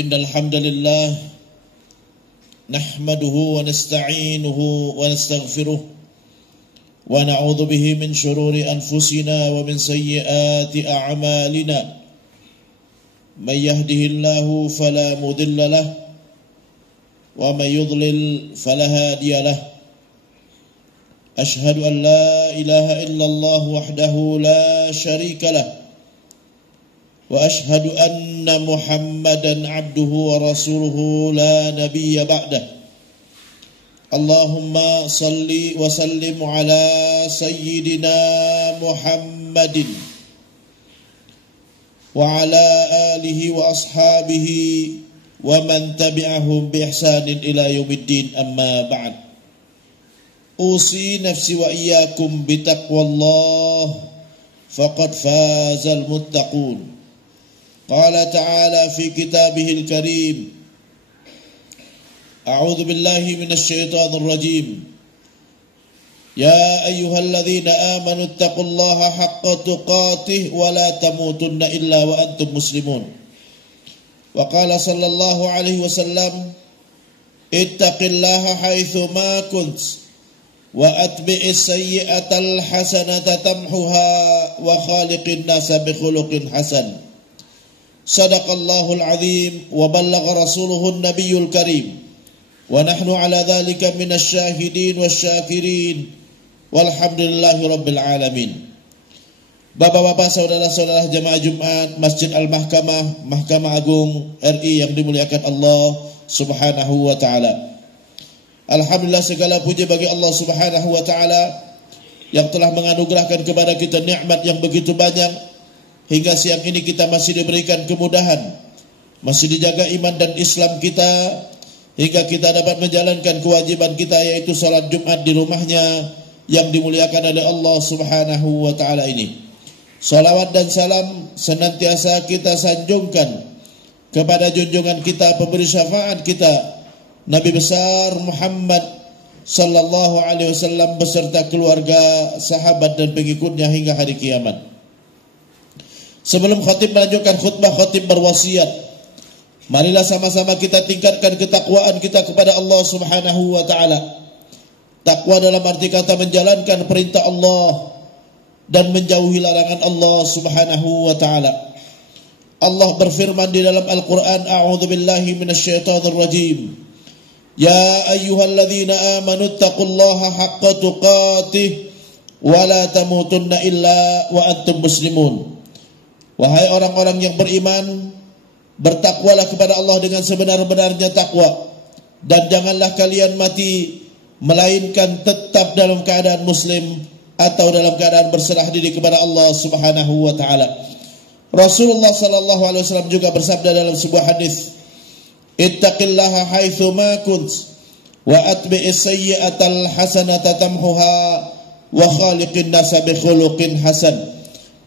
إن الحمد لله نحمده ونستعينه ونستغفره ونعوذ به من شرور أنفسنا ومن سيئات أعمالنا من يهده الله فلا مضل له ومن يضلل فلا هادي له أشهد أن لا إله إلا الله وحده لا شريك له وأشهد أن محمدا عبده ورسوله لا نبي بعده اللهم صل وسلم على سيدنا محمد وعلى آله وأصحابه ومن تبعهم بإحسان إلى يوم الدين أما بعد أوصي نفسي وإياكم بتقوى الله فقد فاز المتقون قال تعالى في كتابه الكريم أعوذ بالله من الشيطان الرجيم يا أيها الذين آمنوا اتقوا الله حق تقاته ولا تموتن إلا وأنتم مسلمون وقال صلى الله عليه وسلم اتق الله حيث ما كنت وأتبع السيئة الحسنة تمحها وخالق الناس بخلق حسن صدق الله العظيم وبلغ رسوله النبي الكريم ونحن على ذلك من الشاهدين والشاكرين والحمد لله رب العالمين. Bapak-bapak, saudara-saudara jemaah Jumat Masjid Al-Mahkamah, Mahkamah Agung RI yang dimuliakan Allah Subhanahu wa taala. Alhamdulillah, segala puji bagi Allah Subhanahu wa taala yang telah menganugerahkan kepada kita nikmat yang begitu banyak hingga siang ini kita masih diberikan kemudahan, masih dijaga iman dan Islam kita hingga kita dapat menjalankan kewajiban kita, yaitu salat Jumat di rumahnya yang dimuliakan oleh Allah Subhanahu wa taala ini. Salawat dan salam senantiasa kita sanjungkan kepada junjungan kita, pemberi syafaat kita, Nabi besar Muhammad sallallahu alaihi wasallam beserta keluarga, sahabat dan pengikutnya hingga hari kiamat. Sebelum khatib melanjutkan khutbah, khatib berwasiat, marilah sama-sama kita tingkatkan ketakwaan kita kepada Allah Subhanahu wa taala. Takwa dalam arti kata menjalankan perintah Allah dan menjauhi larangan Allah Subhanahu wa taala. Allah berfirman di dalam Al-Qur'an, a'udzubillahi minasyaitonir rajim. Ya ayyuhalladzina amanu taqullaha haqqa tuqatih wa la tamutunna illa wa antum muslimun. Wahai orang-orang yang beriman, bertakwalah kepada Allah dengan sebenar-benarnya takwa, dan janganlah kalian mati melainkan tetap dalam keadaan muslim atau dalam keadaan berserah diri kepada Allah Subhanahu wa taala. Rasulullah sallallahu alaihi wasallam juga bersabda dalam sebuah hadis, ittaqillaha haitsu ma kunt wa atbi'is sayyi'atal hasanata tamhuha wa khaliqin nasa bi khuluqin hasan.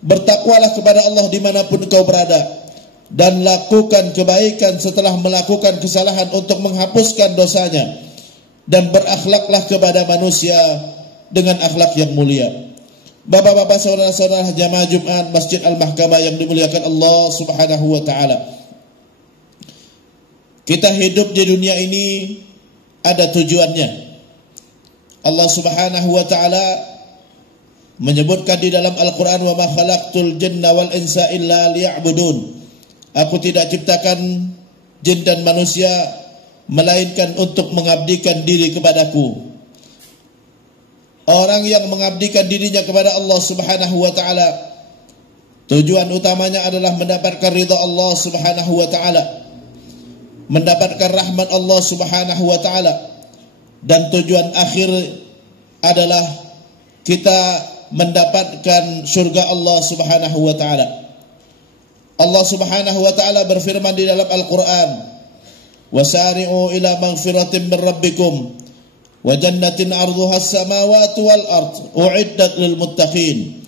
Bertakwalah kepada Allah dimanapun kau berada, dan lakukan kebaikan setelah melakukan kesalahan untuk menghapuskan dosanya, dan berakhlaklah kepada manusia dengan akhlak yang mulia. Bapak-bapak, saudara-saudara jamaah Jumat Masjid Al-Mahkamah yang dimuliakan Allah Subhanahu wa taala. Kita hidup di dunia ini ada tujuannya. Allah Subhanahu wa taala menyebutkan di dalam Al-Quran, wa ma khalaqtul jinna wal insa illa liya'budun. Aku tidak ciptakan jin dan manusia melainkan untuk mengabdikan diri kepadaku. Orang yang mengabdikan dirinya kepada Allah Subhanahu wa taala, tujuan utamanya adalah mendapatkan ridha Allah Subhanahu wa taala, mendapatkan rahmat Allah Subhanahu wa taala, dan tujuan akhir adalah kita mendapatkan surga Allah Subhanahu wa taala. Allah Subhanahu wa taala berfirman di dalam Al-Qur'an, wasari'u ila maghfiratin min rabbikum wa jannatin 'arduha as-samawati wal ard u'iddat lil muttaqin.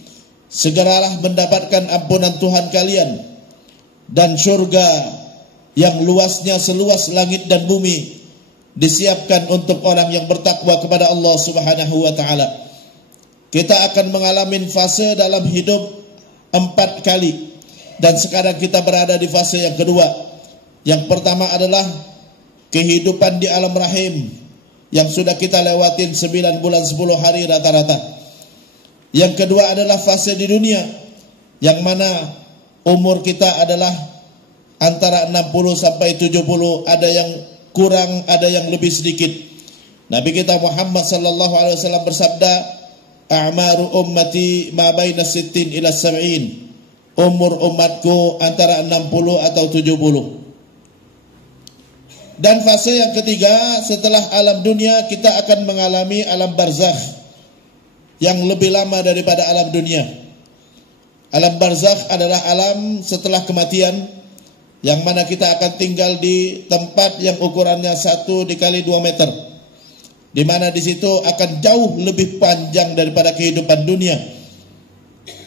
Segeralah mendapatkan ampunan Tuhan kalian dan surga yang luasnya seluas langit dan bumi disiapkan untuk orang yang bertakwa kepada Allah Subhanahu wa taala. Kita akan mengalami fase dalam hidup 4 kali, dan sekarang kita berada di fase yang kedua, Yang pertama adalah kehidupan di alam rahim yang sudah kita lewatin 9 bulan 10 hari rata-rata. Yang kedua adalah fase di dunia yang mana umur kita adalah antara 60 sampai 70, ada yang kurang, ada yang lebih sedikit. Nabi kita Muhammad sallallahu alaihi wasallam bersabda, "A'maru ummati ma baina 60 ila 70." Umur umatku antara 60 atau 70. Dan fase yang ketiga, setelah alam dunia kita akan mengalami alam barzakh yang lebih lama daripada alam dunia. Alam barzakh adalah alam setelah kematian, yang mana kita akan tinggal di tempat yang ukurannya 1 dikali 2 meter, di mana di situ akan jauh lebih panjang daripada kehidupan dunia.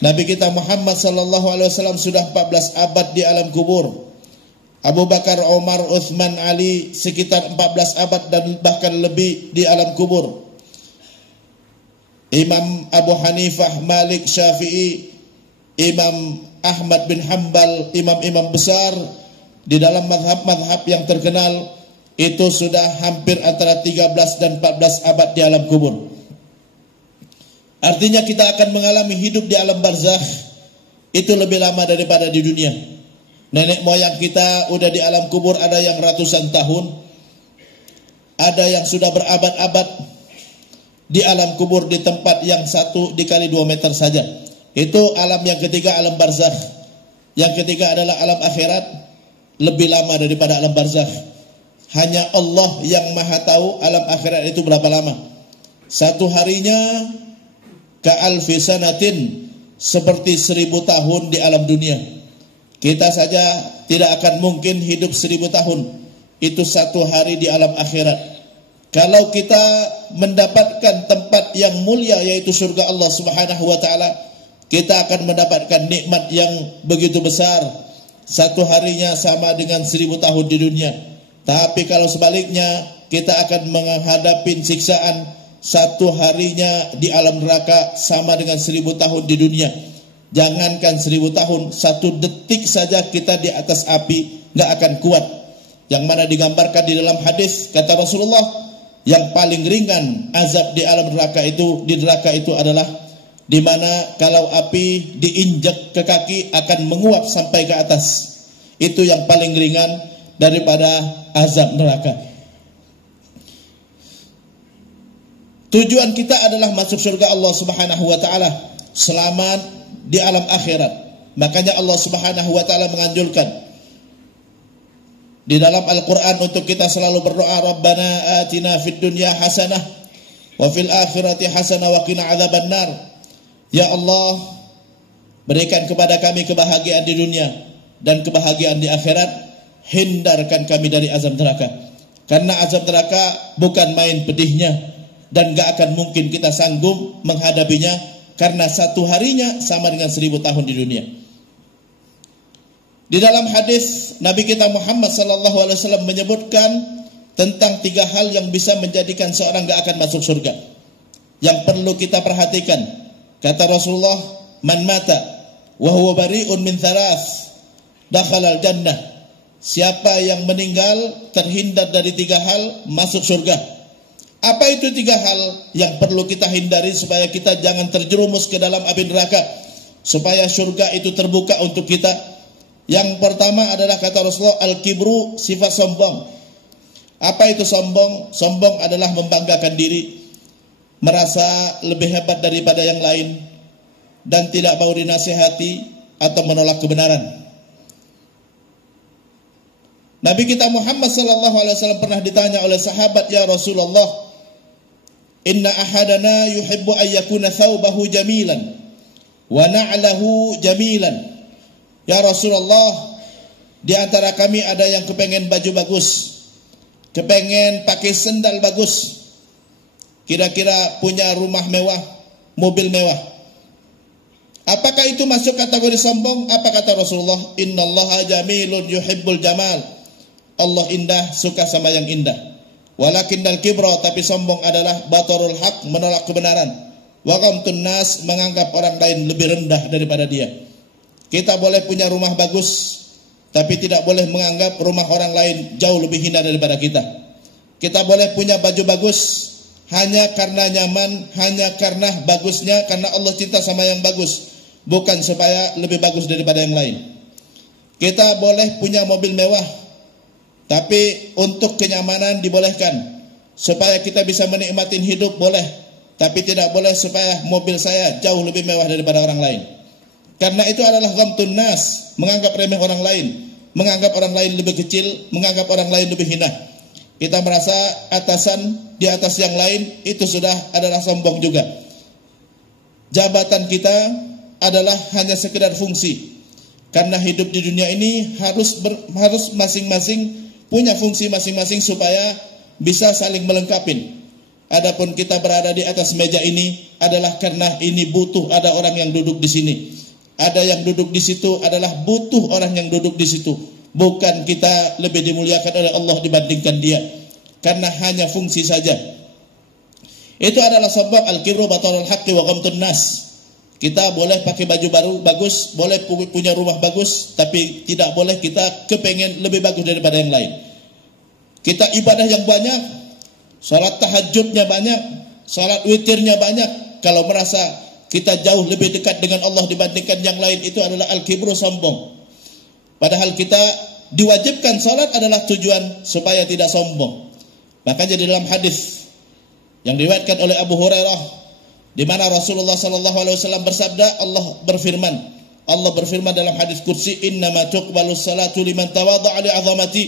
Nabi kita Muhammad sallallahu alaihi wasallam sudah 14 abad di alam kubur. Abu Bakar, Umar, Uthman, Ali sekitar 14 abad dan bahkan lebih di alam kubur. Imam Abu Hanifah, Malik, Syafi'i, Imam Ahmad bin Hanbal, imam-imam besar di dalam mazhab-mazhab yang terkenal itu sudah hampir antara 13 dan 14 abad di alam kubur. Artinya kita akan mengalami hidup di alam barzakh itu lebih lama daripada di dunia. Nenek moyang kita udah di alam kubur, ada yang ratusan tahun, ada yang sudah berabad-abad di alam kubur di tempat yang 1 dikali 2 meter saja. Itu alam yang ketiga, alam barzakh. Yang ketiga adalah alam akhirat, lebih lama daripada alam barzakh. Hanya Allah yang maha tahu alam akhirat itu berapa lama. Satu harinya ka'alfi sanatin, seperti 1000 tahun di alam dunia. Kita saja tidak akan mungkin hidup 1000 tahun. Itu satu hari di alam akhirat. Kalau kita mendapatkan tempat yang mulia yaitu surga Allah Subhanahu wa taala, kita akan mendapatkan nikmat yang begitu besar. Satu harinya sama dengan 1000 tahun di dunia. Tapi kalau sebaliknya, kita akan menghadapi siksaan. Satu harinya di alam neraka sama dengan 1000 tahun di dunia. Jangankan 1000 tahun, 1 detik saja kita di atas api nggak akan kuat. Yang mana digambarkan di dalam hadis, kata Rasulullah, yang paling ringan azab di alam neraka itu, di neraka itu adalah di mana kalau api diinjak ke kaki akan menguap sampai ke atas. Itu yang paling ringan daripada azab neraka. Tujuan kita adalah masuk surga Allah Subhanahu wa taala, selamat di alam akhirat. Makanya Allah Subhanahu wa taala menganjurkan di dalam Al-Qur'an untuk kita selalu berdoa, Rabbana atina fid dunya hasanah wa fil akhirati hasanah wa qina adzabannar. Ya Allah, berikan kepada kami kebahagiaan di dunia dan kebahagiaan di akhirat, hindarkan kami dari azab neraka. Karena azab neraka bukan main pedihnya, dan gak akan mungkin kita sanggup menghadapinya, karena satu harinya sama dengan 1000 tahun di dunia. Di dalam hadis Nabi kita Muhammad sallallahu alaihi wasallam menyebutkan tentang 3 hal yang bisa menjadikan seorang gak akan masuk surga, yang perlu kita perhatikan. Kata Rasulullah, man mata wa huwa bari'un min thalath dakhala al-jannah. Siapa yang meninggal terhindar dari 3 hal, masuk surga. Apa itu 3 hal yang perlu kita hindari supaya kita jangan terjerumus ke dalam api neraka, supaya surga itu terbuka untuk kita? Yang pertama adalah kata Rasulullah, al-kibru, sifat sombong. Apa itu sombong? Sombong adalah membanggakan diri, merasa lebih hebat daripada yang lain, dan tidak mau dinasihati atau menolak kebenaran. Nabi kita Muhammad sallallahu alaihi wasallam pernah ditanya oleh sahabat, ya Rasulullah, inna ahadana yuhibbu an yakuna thawbahu jamilan wa na'lahu jamilan. Ya Rasulullah, di antara kami ada yang kepengen baju bagus, kepengen pakai sendal bagus, kira-kira punya rumah mewah, mobil mewah. Apakah itu masuk kategori sombong? Apa kata Rasulullah? Innallaha jamilun yuhibbul jamal. Allah indah, suka sama yang indah. Walakin dal kibra, tapi sombong adalah batarul haq, menolak kebenaran. Wa ghamtun nas, menganggap orang lain lebih rendah daripada dia. Kita boleh punya rumah bagus, tapi tidak boleh menganggap rumah orang lain jauh lebih hina daripada kita. Kita boleh punya baju bagus hanya karena nyaman, hanya karena bagusnya, karena Allah cinta sama yang bagus, bukan supaya lebih bagus daripada yang lain. Kita boleh punya mobil mewah, tapi untuk kenyamanan dibolehkan, supaya kita bisa menikmati hidup boleh, tapi tidak boleh supaya mobil saya jauh lebih mewah daripada orang lain. Karena itu adalah ghamtun nas, menganggap remeh orang lain, menganggap orang lain lebih kecil, menganggap orang lain lebih hina. Kita merasa atasan di atas yang lain, itu sudah adalah sombong juga. Jabatan kita adalah hanya sekedar fungsi. Karena hidup di dunia ini harus masing-masing punya fungsi masing-masing supaya bisa saling melengkapi. Adapun kita berada di atas meja ini adalah karena ini butuh ada orang yang duduk di sini. Ada yang duduk di situ adalah butuh orang yang duduk di situ. Bukan kita lebih dimuliakan oleh Allah dibandingkan dia. Karena hanya fungsi saja. Itu adalah sebab al-kibru batarul haqqi wa ghamtun nas. Kita boleh pakai baju baru bagus, boleh punya rumah bagus, tapi tidak boleh kita kepengen lebih bagus daripada yang lain. Kita ibadah yang banyak, salat tahajudnya banyak, salat witirnya banyak. Kalau merasa kita jauh lebih dekat dengan Allah dibandingkan yang lain, itu adalah al-kibru, sombong. Padahal kita diwajibkan salat adalah tujuan supaya tidak sombong. Makanya di dalam hadis yang diriwayatkan oleh Abu Hurairah, di mana Rasulullah SAW bersabda, Allah berfirman dalam hadis kursi, innama tuqbalu salatu liman tawadha'a li 'azamati.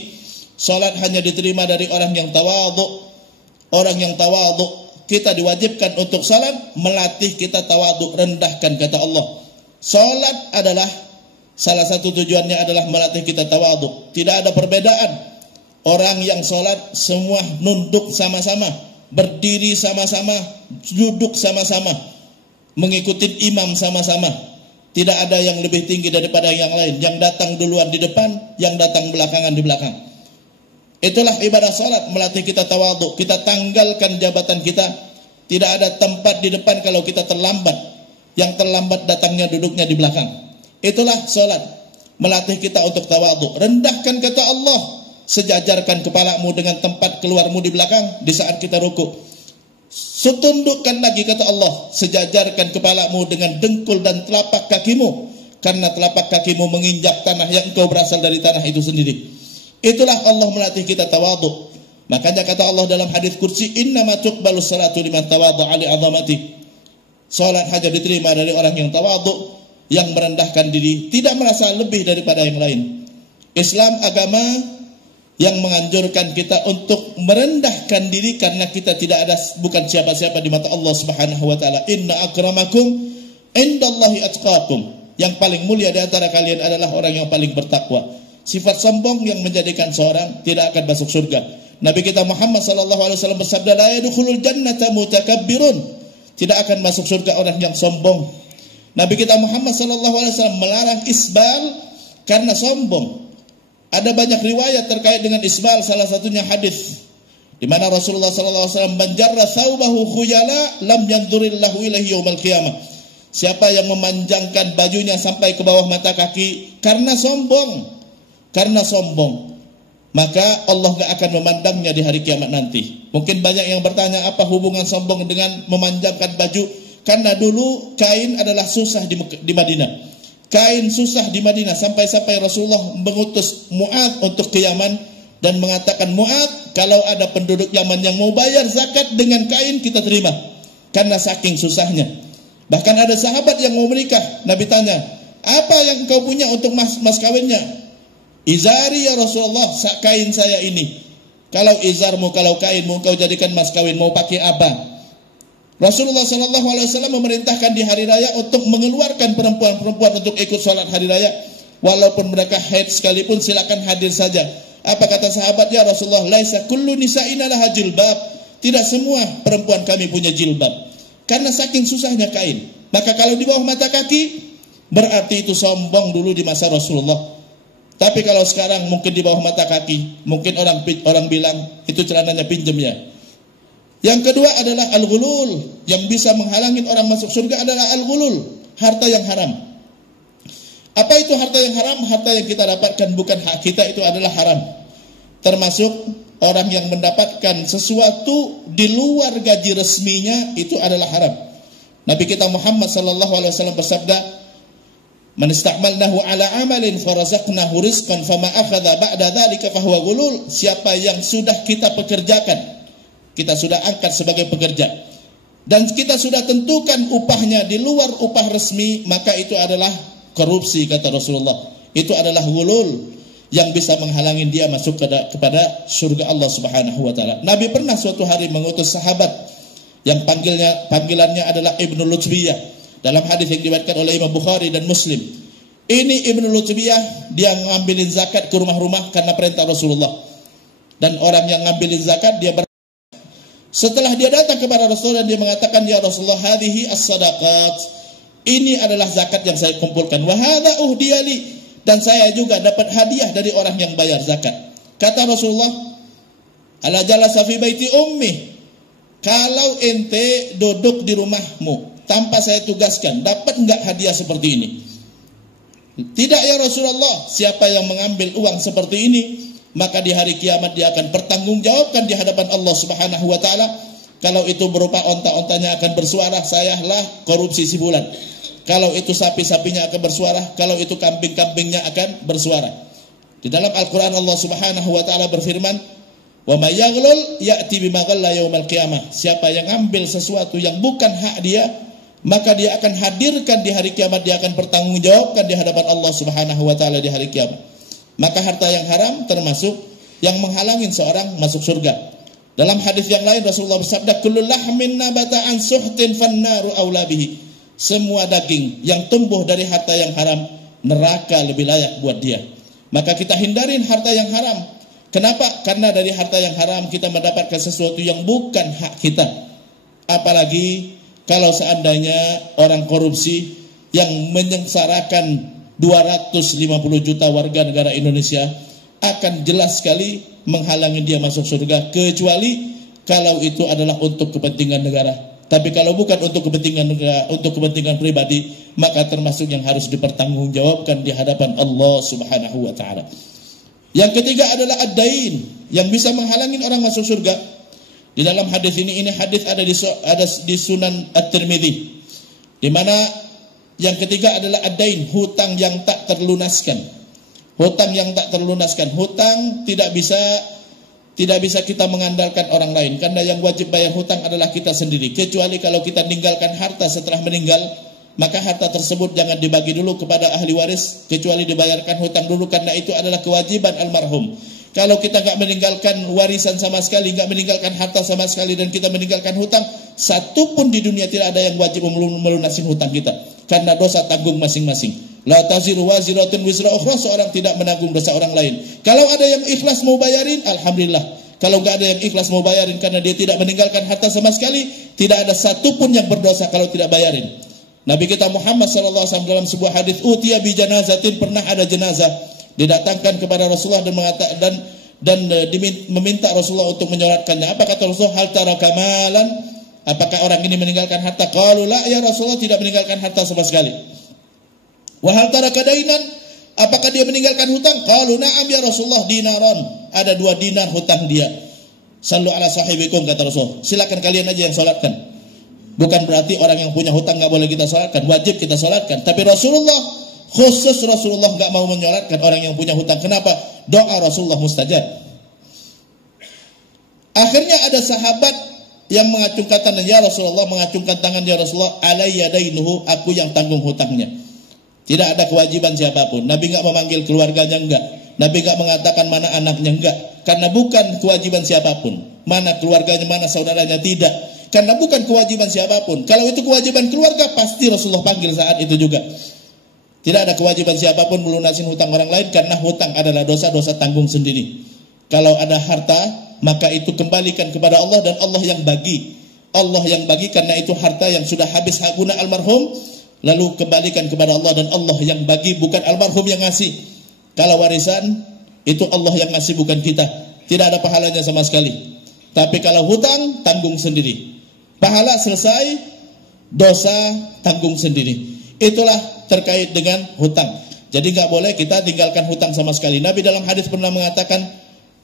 Salat hanya diterima dari orang yang tawadhu. Orang yang tawadhu, kita diwajibkan untuk salat, melatih kita tawadhu, rendahkan kata Allah. Salat adalah salah satu tujuannya adalah melatih kita tawadhu. Tidak ada perbedaan. Orang yang salat semua nunduk sama-sama, berdiri sama-sama, duduk sama-sama, mengikuti imam sama-sama. Tidak ada yang lebih tinggi daripada yang lain. Yang datang duluan di depan, yang datang belakangan di belakang. Itulah ibadah salat, melatih kita tawadhu. Kita tanggalkan jabatan kita. Tidak ada tempat di depan kalau kita terlambat. Yang terlambat datangnya duduknya di belakang. Itulah salat, melatih kita untuk tawadhu. Rendahkan kata Allah, sejajarkan kepalamu dengan tempat keluarmu di belakang di saat kita rukuk. Setundukkan lagi kata Allah, sejajarkan kepalamu dengan dengkul dan telapak kakimu, karena telapak kakimu menginjak tanah yang engkau berasal dari tanah itu sendiri. Itulah Allah melatih kita tawadhu. Makanya kata Allah dalam hadis kursi, innama tuqbalus salatu liman tawadha'a li 'azamati. Salat hanya diterima dari orang yang tawadhu, yang merendahkan diri, tidak merasa lebih daripada yang lain. Islam agama yang menganjurkan kita untuk merendahkan diri, karena kita tidak ada, bukan siapa-siapa di mata Allah Subhanahu wa taala. Inna akramakum indallahi atqakum. Yang paling mulia di antara kalian adalah orang yang paling bertakwa. Sifat sombong yang menjadikan seorang tidak akan masuk surga. Nabi kita Muhammad sallallahu alaihi wasallam bersabda, la yadkhulul jannata mutakabbirun. Tidak akan masuk surga orang yang sombong. Nabi kita Muhammad sallallahu alaihi wasallam melarang isbal karena sombong. Ada banyak riwayat terkait dengan isbal, salah satunya hadis di mana Rasulullah sallallahu alaihi wasallam banjarra thawbahu khuyala lam yanzurillahu ilaihi yaumal qiyamah. Siapa yang memanjangkan bajunya sampai ke bawah mata kaki karena sombong, maka Allah gak akan memandangnya di hari kiamat nanti. Mungkin banyak yang bertanya, apa hubungan sombong dengan memanjangkan baju? Karena dulu kain adalah susah di Madinah. Kain susah di Madinah, sampai-sampai Rasulullah mengutus Mu'adz untuk ke Yaman dan mengatakan, Mu'adz, kalau ada penduduk Yaman yang mau bayar zakat dengan kain, kita terima. Karena saking susahnya. Bahkan ada sahabat yang mau menikah, Nabi tanya, apa yang kau punya untuk mas kawinnya? Izari ya Rasulullah, kain saya ini. Kalau izarmu, kalau kainmu kau jadikan mas kawin, mau pakai apa? Rasulullah SAW memerintahkan di hari raya untuk mengeluarkan perempuan-perempuan untuk ikut sholat hari raya. Walaupun mereka haid sekalipun, silakan hadir saja. Apa kata sahabat? Ya Rasulullah, laisa kullu nisa'ina laha jilbab. Tidak semua perempuan kami punya jilbab. Karena saking susahnya kain. Maka kalau di bawah mata kaki, berarti itu sombong dulu di masa Rasulullah. Tapi kalau sekarang mungkin di bawah mata kaki, mungkin orang bilang itu celananya pinjem ya. Yang kedua adalah al-ghulul. Yang bisa menghalangi orang masuk surga adalah al-ghulul, harta yang haram. Apa itu harta yang haram? Harta yang kita dapatkan bukan hak kita, itu adalah haram. Termasuk orang yang mendapatkan sesuatu di luar gaji resminya, itu adalah haram. Nabi kita Muhammad sallallahu alaihi wasallam bersabda, "Man ista'malnahu ala amalin farazaqnahu rizqan fama akhadha ba'da dzalika fahuwa ghulul." Siapa yang sudah kita pekerjakan, kita sudah angkat sebagai pekerja, dan kita sudah tentukan upahnya di luar upah resmi, maka itu adalah korupsi, kata Rasulullah. Itu adalah ghulul yang bisa menghalangi dia masuk kepada surga Allah Subhanahu wa taala. Nabi pernah suatu hari mengutus sahabat yang panggilannya adalah Ibnu Lutbiyah, dalam hadis yang diriwayatkan oleh Imam Bukhari dan Muslim. Ini Ibnu Lutbiyah, dia ngambilin zakat ke rumah-rumah karena perintah Rasulullah. Dan orang yang ngambilin zakat, setelah dia datang kepada Rasulullah, dia mengatakan, "Ya Rasulullah, hadhihi as-sadaqat." Ini adalah zakat yang saya kumpulkan. Wa hadza uhdiyali, dan saya juga dapat hadiah dari orang yang bayar zakat. Kata Rasulullah, "Ala jalasa fi baiti ummi." Kalau ente duduk di rumahmu tanpa saya tugaskan, dapat enggak hadiah seperti ini? Tidak ya Rasulullah. Siapa yang mengambil uang seperti ini, maka di hari kiamat dia akan bertanggungjawabkan di hadapan Allah Subhanahu wa taala. Kalau itu berupa onta-ontanya akan bersuara, "Sayalah korupsi si bulan." Kalau itu sapi-sapinya akan bersuara, kalau itu kambing-kambingnya akan bersuara. Di dalam Al-Quran Allah Subhanahu wa taala berfirman, "Wa may yaghlul ya'ti bima ghalla yaumal qiyamah." Siapa yang ambil sesuatu yang bukan hak dia, maka dia akan hadirkan di hari kiamat, dia akan bertanggungjawabkan di hadapan Allah Subhanahu wa taala di hari kiamat. Maka harta yang haram termasuk yang menghalangi seorang masuk surga. Dalam hadis yang lain Rasulullah bersabda, "Kullu lahmin nabata an suhtin fannaru aula bihi." Semua daging yang tumbuh dari harta yang haram, neraka lebih layak buat dia. Maka kita hindarin harta yang haram. Kenapa? Karena dari harta yang haram kita mendapatkan sesuatu yang bukan hak kita. Apalagi kalau seandainya orang korupsi yang menyengsarakan 250 juta warga negara Indonesia, akan jelas sekali menghalangi dia masuk surga, kecuali kalau itu adalah untuk kepentingan negara. Tapi kalau bukan untuk kepentingan negara, untuk kepentingan pribadi, maka termasuk yang harus dipertanggungjawabkan di hadapan Allah Subhanahu wa taala. Yang ketiga adalah ad-dain, yang bisa menghalangi orang masuk surga. Di dalam hadis ini hadis ada di Sunan At-Tirmidzi, di mana yang ketiga adalah ad-dain, hutang yang tak terlunaskan. Hutang yang tak terlunaskan. Hutang tidak bisa kita mengandalkan orang lain, karena yang wajib bayar hutang adalah kita sendiri. Kecuali kalau kita meninggalkan harta setelah meninggal, maka harta tersebut jangan dibagi dulu kepada ahli waris, kecuali dibayarkan hutang dulu, karena itu adalah kewajiban almarhum. Kalau kita nggak meninggalkan warisan sama sekali, nggak meninggalkan harta sama sekali, dan kita meninggalkan hutang, satu pun di dunia tidak ada yang wajib melunasi hutang kita, karena dosa tanggung masing-masing. La taziru waziratun wizra ukhra, seorang tidak menanggung dosa orang lain. Kalau ada yang ikhlas mau bayarin, alhamdulillah. Kalau nggak ada yang ikhlas mau bayarin karena dia tidak meninggalkan harta sama sekali, tidak ada satu pun yang berdosa kalau tidak bayarin. Nabi kita Muhammad SAW dalam sebuah hadis, "Utiya bi janazatin," pernah ada jenazah didatangkan kepada Rasulullah dan meminta Rasulullah untuk menyolatkannya. Apa kata Rasulullah? "Hal taraka malan?" Apakah orang ini meninggalkan harta? Qalu la ya Rasulullah, tidak meninggalkan harta sama sekali. "Wa hal taraka dainan?" Apakah dia meninggalkan hutang? Qalu na'am ya Rasulullah, dinaron. Ada 2 dinar hutang dia. "Sallu ala sahibikum," kata Rasul. Silakan kalian aja yang salatkan. Bukan berarti orang yang punya hutang nggak boleh kita salatkan, wajib kita salatkan. Tapi khusus Rasulullah nggak mau menyolatkan orang yang punya hutang. Kenapa? Doa Rasulullah mustajab. Akhirnya ada sahabat yang mengacungkan tangan, "Ya Rasulullah," mengacungkan tangan, "Ya Rasulullah, alayya dainuhu," aku yang tanggung hutangnya. Tidak ada kewajiban siapapun. Nabi nggak memanggil keluarganya, enggak. Nabi nggak mengatakan mana anaknya, enggak. Karena bukan kewajiban siapapun. Mana keluarganya, mana saudaranya, tidak. Karena bukan kewajiban siapapun. Kalau itu kewajiban keluarga, pasti Rasulullah panggil saat itu juga. Tidak ada kewajiban siapapun melunasi hutang orang lain, karena hutang adalah dosa-dosa tanggung sendiri. Kalau ada harta, maka itu kembalikan kepada Allah, dan Allah yang bagi. Allah yang bagi, karena itu harta yang sudah habis hak guna almarhum, lalu kembalikan kepada Allah, dan Allah yang bagi, bukan almarhum yang ngasih. Kalau warisan, itu Allah yang ngasih, bukan kita. Tidak ada pahalanya sama sekali. Tapi kalau hutang, tanggung sendiri. Pahala selesai, dosa tanggung sendiri. Itulah terkait dengan hutang. Jadi nggak boleh kita tinggalkan hutang sama sekali. Nabi dalam hadis pernah mengatakan,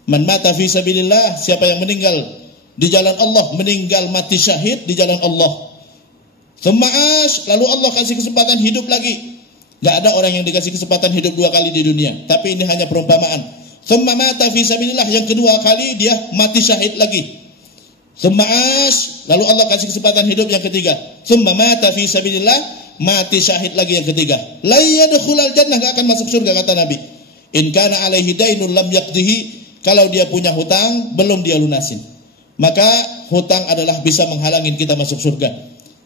man mata fi sabilillah, siapa yang meninggal di jalan Allah, meninggal mati syahid di jalan Allah. Tsumma ash, lalu Allah kasih kesempatan hidup lagi. Nggak ada orang yang dikasih kesempatan hidup 2 kali di dunia. Tapi ini hanya perumpamaan. Tsumma mata fi sabilillah, yang kedua kali dia mati syahid lagi. Tsumma ash, lalu Allah kasih kesempatan hidup yang ketiga. Tsumma mata fi sabilillah, mati syahid lagi yang ketiga. La yadkhulul jannah, enggak akan masuk surga kata Nabi. In kana alaihi dainun lam yaqdihi, kalau dia punya hutang belum dia lunasin. Maka hutang adalah bisa menghalangi kita masuk surga.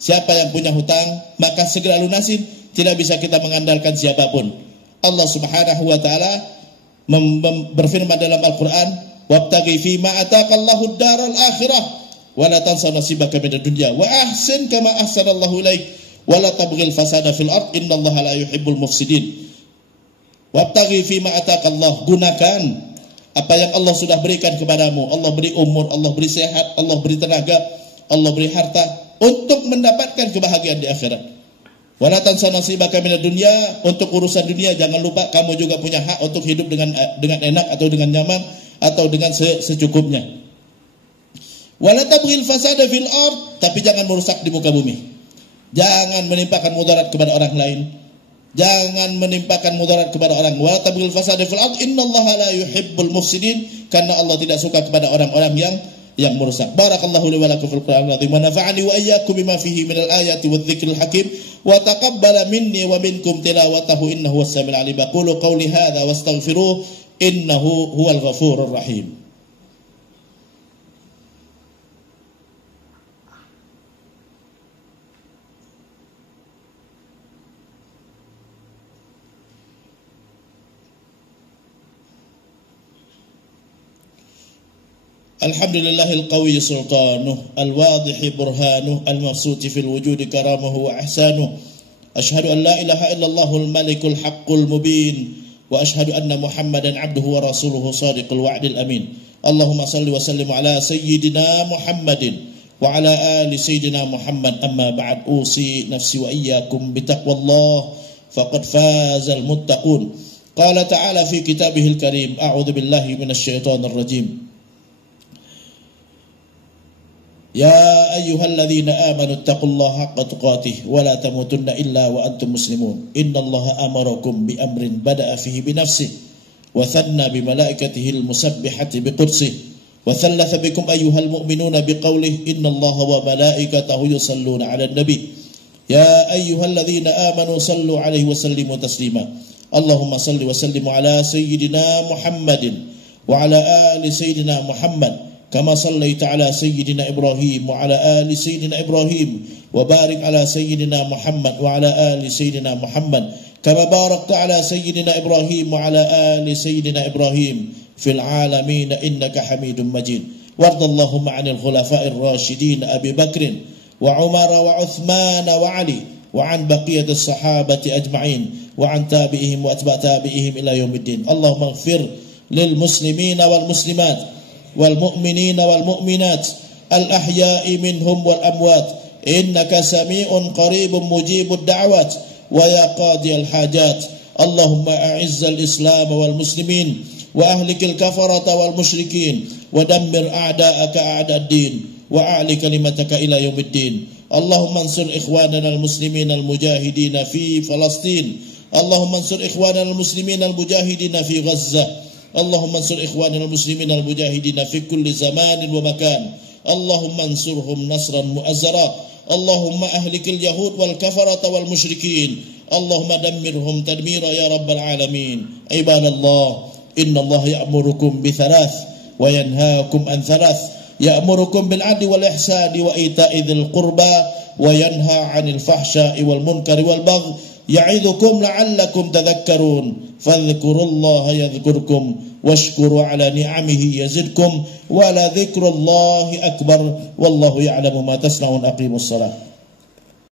Siapa yang punya hutang maka segera lunasin, tidak bisa kita mengandalkan siapapun. Allah Subhanahu wa taala berfirman dalam Al-Qur'an, wabtaghi fima ataqallahu ad-daral akhirah wa la tansa nasibaka minad dunya wa ahsin kama ahsanallahu ilaik wala tabghil fasada fil ard innallaha la yuhibbul mufsidin. Wabtaghi fima ataqallah, gunakan apa yang Allah sudah berikan kepadamu. Allah beri umur, Allah beri sehat, Allah beri tenaga, Allah beri harta untuk mendapatkan kebahagiaan di akhirat. Wala tansa nasibaka minad dunya, untuk urusan dunia jangan lupa kamu juga punya hak untuk hidup dengan enak atau dengan nyaman atau dengan secukupnya. Wala tabghil fasada fil ard, tapi jangan merusak di muka bumi. Jangan menimpakan mudarat kepada orang lain. Jangan menimpakan mudarat kepada orang. Wa tabghil fasada fil ard innallaha la yuhibbul mufsidin, karena Allah tidak suka kepada orang-orang yang merusak. Barakallahu li wa lakum fil Qur'anil azim wa nafa'ani wa iyyakum bima fihi minal ayati wadh-dhikril hakim wa taqabbala minni wa minkum tilawatahu innahu was-sami'ul 'alim. Qulu qawli hadza wastaghfiruh innahu huwal ghafurur rahim. Alhamdulillahil qawi sultanuh, al-wadih burhanuh, al-mafsuti fil wujudi karamuhu wa ahsanuh. Ashhadu an la ilaha illallahul malikul haqqul mubin wa ashhadu anna Muhammadan abduhu wa rasuluhu sadiqul wa'dil amin. Allahumma salli wa sallim ala sayyidina Muhammadin wa ala ali sayyidina Muhammad. Amma ba'd, usi nafsi wa iyyakum bitaqwallah faqad fazal muttaqun. Qala ta'ala fi kitabihil karim, a'udzu billahi minasy syaithanir rajim. Ya ayyuhalladzina amanu taqullaha haqqa tuqatih wa la tamutunna illa wa antum muslimun. Innallaha amarakum bi amrin bada'a fihi bi nafsihi wa thanna bi malaikatihil musabbihati bi qudsihi wa thalatha bikum ayyuhal mu'minuna bi qawlihi innallaha wa malaikatahu yusalluna 'alan nabi. Ya ayyuhalladzina amanu sallu 'alaihi wa sallimu taslima. Allahumma salli wa sallimu ala sayyidina Muhammadin wa ala ali sayyidina Muhammad كما صليت على سيدنا إبراهيم وعلى آل سيدنا إبراهيم وبارك على سيدنا محمد وعلى آل سيدنا محمد كما باركت على سيدنا إبراهيم وعلى آل سيدنا إبراهيم في العالمين إنك حميد مجيد. وارض اللهم عن الخلفاء الراشدين أبي بكر وعمر وعثمان وعلي وعن بقية الصحابة أجمعين وعن تابعهم وأتباع تابعهم إلى يوم الدين. اللهم اغفر للمسلمين والمسلمات والمؤمنين والمؤمنات الأحياء منهم والأموات إنك سميع قريب مجيب الدعوات ويا قاضي الحاجات. اللهم أعز الإسلام والمسلمين وأهلك الكفرة والمشركين ودمر أعداءك أعداء الدين وأعلي كلمتك إلى يوم الدين. اللهم انصر إخواننا المسلمين المجاهدين في فلسطين. اللهم انصر إخواننا المسلمين المجاهدين في غزة. اللهم انصر إخواننا المسلمين المجاهدين في كل زمان ومكان. اللهم انصرهم نصرا مؤزرا. اللهم أهلك اليهود والكفرة والمشركين. اللهم دمرهم تدميرا يا رب العالمين. عباد الله، إن الله يأمركم بثلاث وينهاكم عن ثلاث. يأمركم بالعدل والإحسان وإيتاء ذي القربى وينهى عن الفحشاء والمنكر والبغي يعظكم لعلكم تذكرون. فاذكروا الله يذكركم واشكروا على نعمه يزدكم ولذكر الله أكبر والله يعلم ما تصنعون. أقيموا الصلاة.